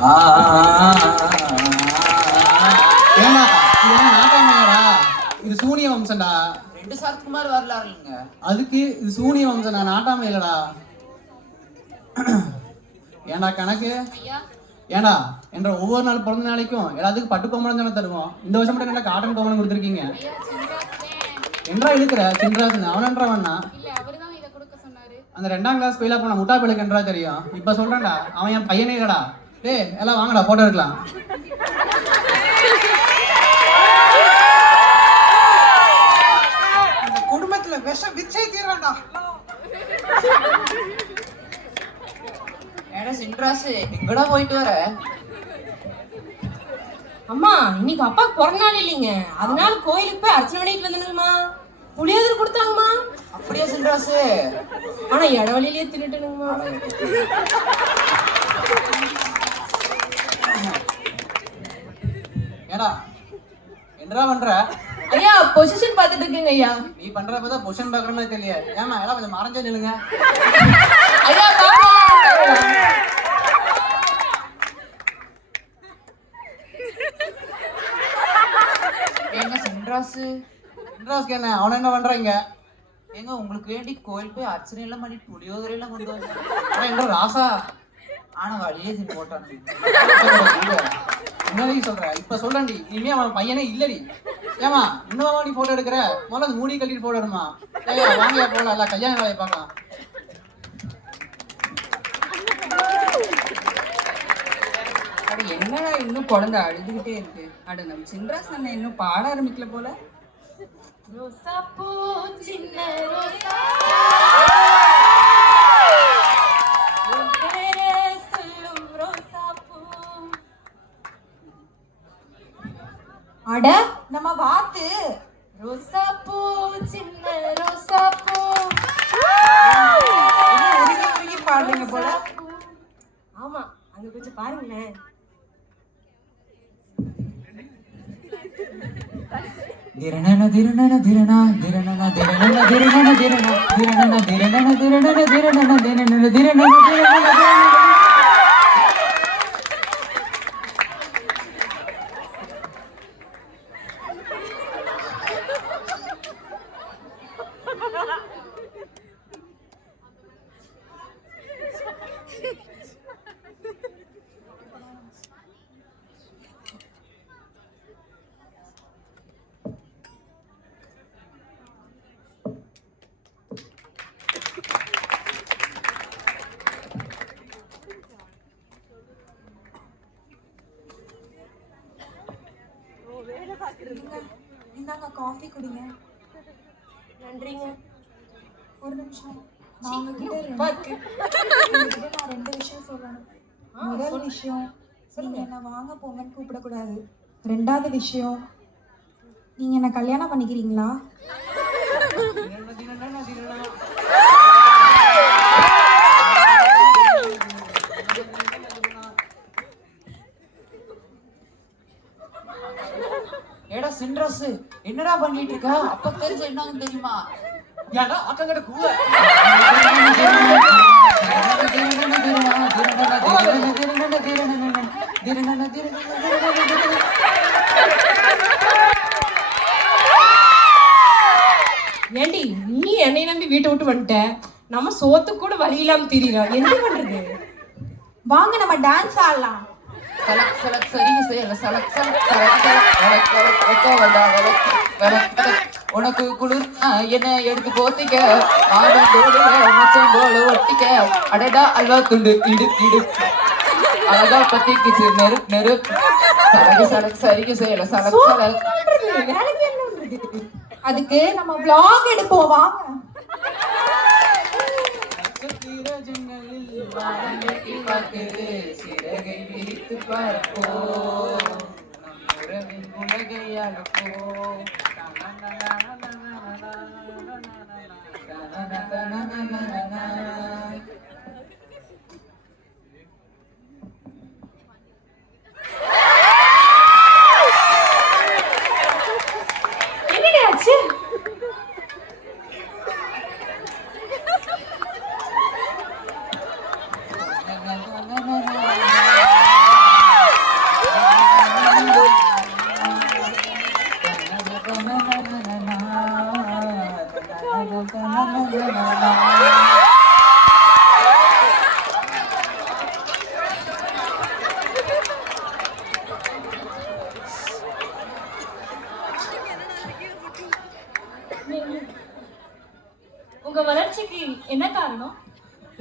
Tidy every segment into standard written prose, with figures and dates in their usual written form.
ஏண்டா இது நாட்டாமையாடா, இது சூனிய வம்சம்டா. 2 சரத்குமார் வரலாறுங்க. அதுக்கு இது சூனிய வம்சம்டா, நாட்டாமை இல்லடா. ஏண்டா கணக்கு, ஏண்டா என்ற ஒவ்வொரு நாள் பிறந்த நாளைக்கும் எல்லாத்துக்கும் பட்டு கோமலம் தானே தருவோம். இந்த வருஷம் மட்டும் என்ன காட்டன் கோமலம் கொடுத்துருக்கீங்க. என்றா இருக்கிற சின்ராசன் அவனன்றவன்னா அந்த 2ஆம் கிளாஸ் ஃபெயிலா போன முட்டா பிள்ளைக்கு என்றா தெரியும். இப்ப சொல்றேன்டா, அவன் என் பையனே இல்லடா. டேய் எல்லாம் வாங்கடா போட்டோ எடுக்கலாம். இந்த குடும்பத்துல விஷம் விச்சை தீர்றான்டா. ஏடா சின்ராசு எங்கடா போயிட்டு வர? அம்மா இன்னைக்கு அப்பாக்கு பிறந்த நாள் இல்லைங்க, அதனால கோயிலுக்கு போய் அர்ச்சனை பண்ணிட்டு வந்தனுங்கம்மா. புளியோதரை கொடுத்தாங்கம்மா. அப்படியே சின்ராசு? ஆனா இடவழியிலேயே தின்னுட்டனுங்கம்மா. ஏடா என்னடா பண்ற? ஐயா பொசிஷன் பார்த்துட்டு இருக்கேங்க ஐயா. நீ பண்றப்பதான் பொசிஷன் பாக்குறேன்னு தெரியல. ஏமா எல்லாம் கொஞ்சம் மறைஞ்சே நில்லுங்க. ஐயா ஏங்க சின்ராசு? சின்ராஸ்க்கு என்ன, அவன என்ன பண்றீங்க? ஏங்க உங்களுக்கு வேண்டி கோயில் போய் அர்ச்சனை எல்லாம் பண்ணி புளியோதரை எல்லாம் கொண்டு வந்து என்ற ராசா ஆனா வழியே தின்னு போட்டானு. என்ன சொல்ற? இப்ப சொல்றேன்டி, இனிமே அவன் பையனே இல்லடி. ஏமா இன்னும் நீ போட்டோ எடுக்கிற? முதல்ல அந்த மூடி கட்டிட்டு போட்டோ எடுமா. வாங்கியா போலாம், இல்ல கல்யாண வேலையை பார்க்கலாம். அட என்னடா இன்னும் குழந்தை அழுதுகிட்டே இருக்கு. அட நம்ம சின்ராஸ் அண்ணன் இன்னும் பாட ஆரம்பிக்கல போல. ரோசா பூ சின்ன ரோசா சொல்லும் ரோசா பூ. அட நம்ம வாத்து ரோசா பூ சின்ன ரோசா பூ பாடுறீங்க போல. ஆமா அங்க கொஞ்சம் பாருங்களேன். திரணன திரணன திரணா திரணன திரணன திரணன திரணா திரணன திரணன திரணன திரணன திரணன திரணன திரணன. இந்தாங்க காஃபி குடிங்க. நன்றிங்க. ஒரு நிமிஷம், நான் உங்ககிட்ட நான் 2 விஷயம் சொல்லணும். முதல் விஷயம், நீங்க என்ன வாங்க போங்கன்னு கூப்பிடக்கூடாது. 2வது விஷயம், நீங்க என்ன கல்யாணம் பண்ணிக்கிறீங்களா? ஏடா சின்ராசு என்னடா பண்ணிட்டு இருக்க? அப்ப தெரிஞ்ச என்னன்னு தெரியுமா? ஏடா அக்கங்கட கூவ ஏண்டி நீ என்னை நம்பி வீட்டை விட்டு வந்துட்ட, நம்ம சோத்துக்கு கூட வழி இல்லாம திரியிறோம். என்ன பண்றது? வாங்க நம்ம டான்ஸ் ஆடலாம். சலக் சலக் சரிங்க செய்யல சலக் சலக் சலக் சலக் வலக் வலக் வெக்கோ வந்தா வலக் வலக் வலக். உனக்கு குளிர் என்ன எடுத்து போத்திக்க, ஆடந்தோடு மச்சம்போடு ஒட்டிக்க. அடடா அல்வா துண்டு இடு இடு அழகா பத்திக்குச்சு நெரு நெரு. சலகு சலக் சரிங்க செய்யல சலக் சலக். அதுக்கு நம்ம vlog எடுப்போம் வாங்க. சிறகை விரித்து பார்ப்போம், உறவின் உலகை அழுப்போம். என்னடாச்சு?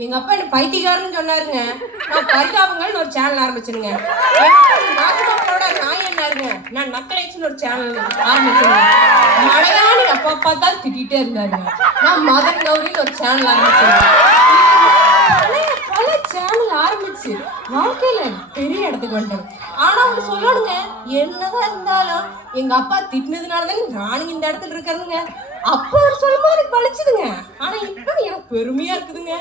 எங்க அப்பா என்ன பைத்தியக்காரன்னு சொன்னாருங்க. நான் பரிதாபங்கள்னு ஒரு சேனல் ஆரம்பிச்சிருங்க. நாட்டுமக்களோட நான் என்னருங்க, நான் நக்கலைச்சுன்னு ஒரு சேனல் ஆரம்பிச்சிருங்க. மலையாளி அப்பா பார்த்தாலும் திட்டிகிட்டே இருந்தாருங்க. நான் மதன் கௌரின்னு ஒரு சேனல் ஆரம்பிச்சிருங்க. பல சேனல் ஆரம்பிச்சு வாழ்க்கையில பெரிய இடத்துக்கு வந்துட்டேன். ஆனா அவங்க சொல்லணுங்க, என்னதான் இருந்தாலும் எங்க அப்பா திட்டினதுனாலதானே நானும் இந்த இடத்துல இருக்கிறேனுங்க. அப்ப அவர் சொல்லும்போது எனக்கு வலிச்சுதுங்க. ஆனா இப்ப எனக்கு பெருமையா இருக்குதுங்க.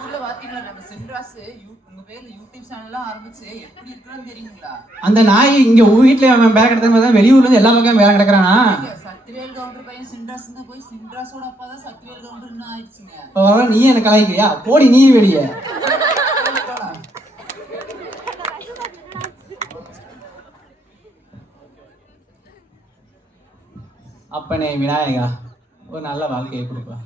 ஊர்ல பாத்தீங்களா நம்ம சென்ட்ராஸ் உங்க பேர்ல யூடியூப் சேனல்லாம் ஆரம்பிச்சு எப்படி இருக்கிறான்னு தெரியுங்களா? அந்த நாய் இங்க வீட்டுல அவன் பேக் எடுத்த மாதிரி தான் வெளியூர்ல இருந்து எல்லா பக்கம் வேலை கிடக்குறானா? சக்திவேல் கவுண்டர் பையன் சென்ட்ராஸ் தான் போய் சென்ட்ராஸோட அப்பா தான் சக்திவேல் கவுண்டர்னு ஆயிடுச்சுங்க. இப்போ நீ என்ன கலாய்க்கிறியா? போடி நீ வெளியே. அப்பனே விநாயகா ஒரு நல்ல வாழ்க்கையை கொடுப்பா.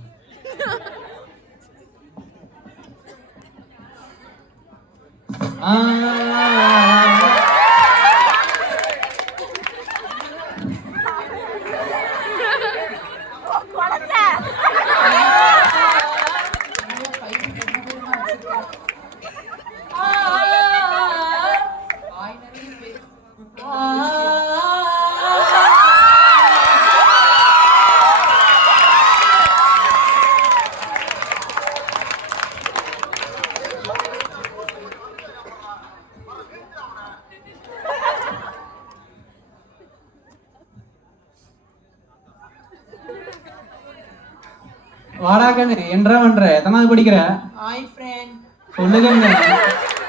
வாடா கண்ணு, என்ன பண்ற? எத்தனாவது படிக்கிற? Hi friend. சொல்லு கண்ணு.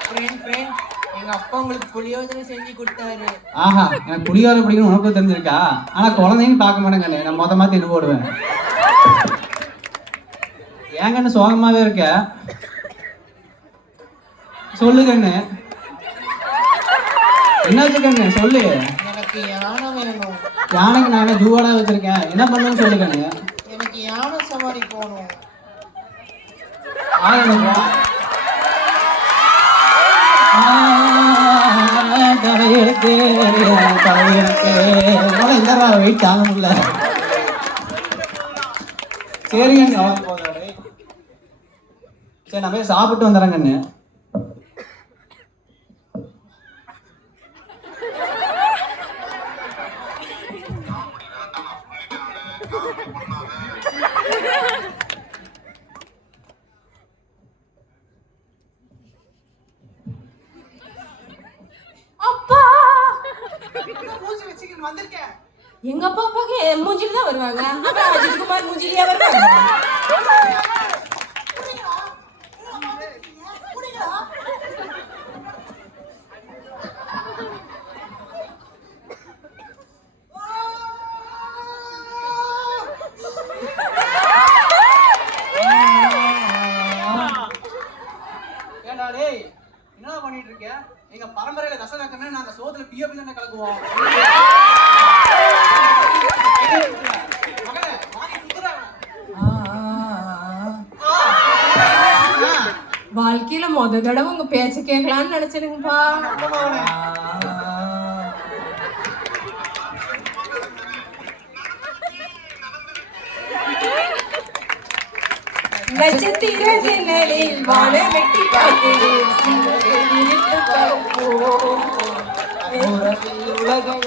ஃப்ரெண்ட் எங்க அப்பா உங்களுக்கு புளியோதரை செஞ்சு கொடுத்தாரு. ஆஹா, எனக்கு புளியோதரை பிடிக்கணும் உனக்கும் தெரிஞ்சிருக்கா? ஆனா குழந்தைன்னு பார்க்க மாட்டேன் கண்ணு, நான் மொத்தமா தின்னு போடுவேன். ஏன் கண்ணு சோகமாவே இருக்க? சொல்லு கண்ணு, என்னாச்சு கண்ணு சொல்லு. எனக்கு யானை வேணும். யானைக்கு நான் ஜூவாடா வச்சிருக்கேன், என்ன பண்ணுன்னு சொல்லு கண்ணு. எனக்கு யானை சவாரி போகணும். வெயிட் தாங்க முடியல. சரிங்க, சரி நான் போய் சாப்பிட்டு வந்துடுறேன் கண்ணு. அப்பா மூஞ்சி வச்சுக்கிட்டு வந்திருக்கேன். எங்க அப்பா அப்பாக்கு என் மூஞ்சில தான் வருவாங்க. அப்புறம் அஜித் குமார் மூஞ்சிலேயே வருவாங்க. ஏண்டா டேய், என்னடா பண்ணிட்டு இருக்க? எங்க பரம்பரையில தசகாக்கன்னு நாங்க சோத்துல பியோபில என்ன கலக்குவோம். மகனே வாங்கி குடுறா. வாழ்க்கையில முத தடவை உங்க பேச்ச கேட்கலான்னு நினைச்சேனுங்கப்பா. நட்சத்திர ஜன்னலில் வானம் வெட்டி பார்க்கிறேன். உலகம்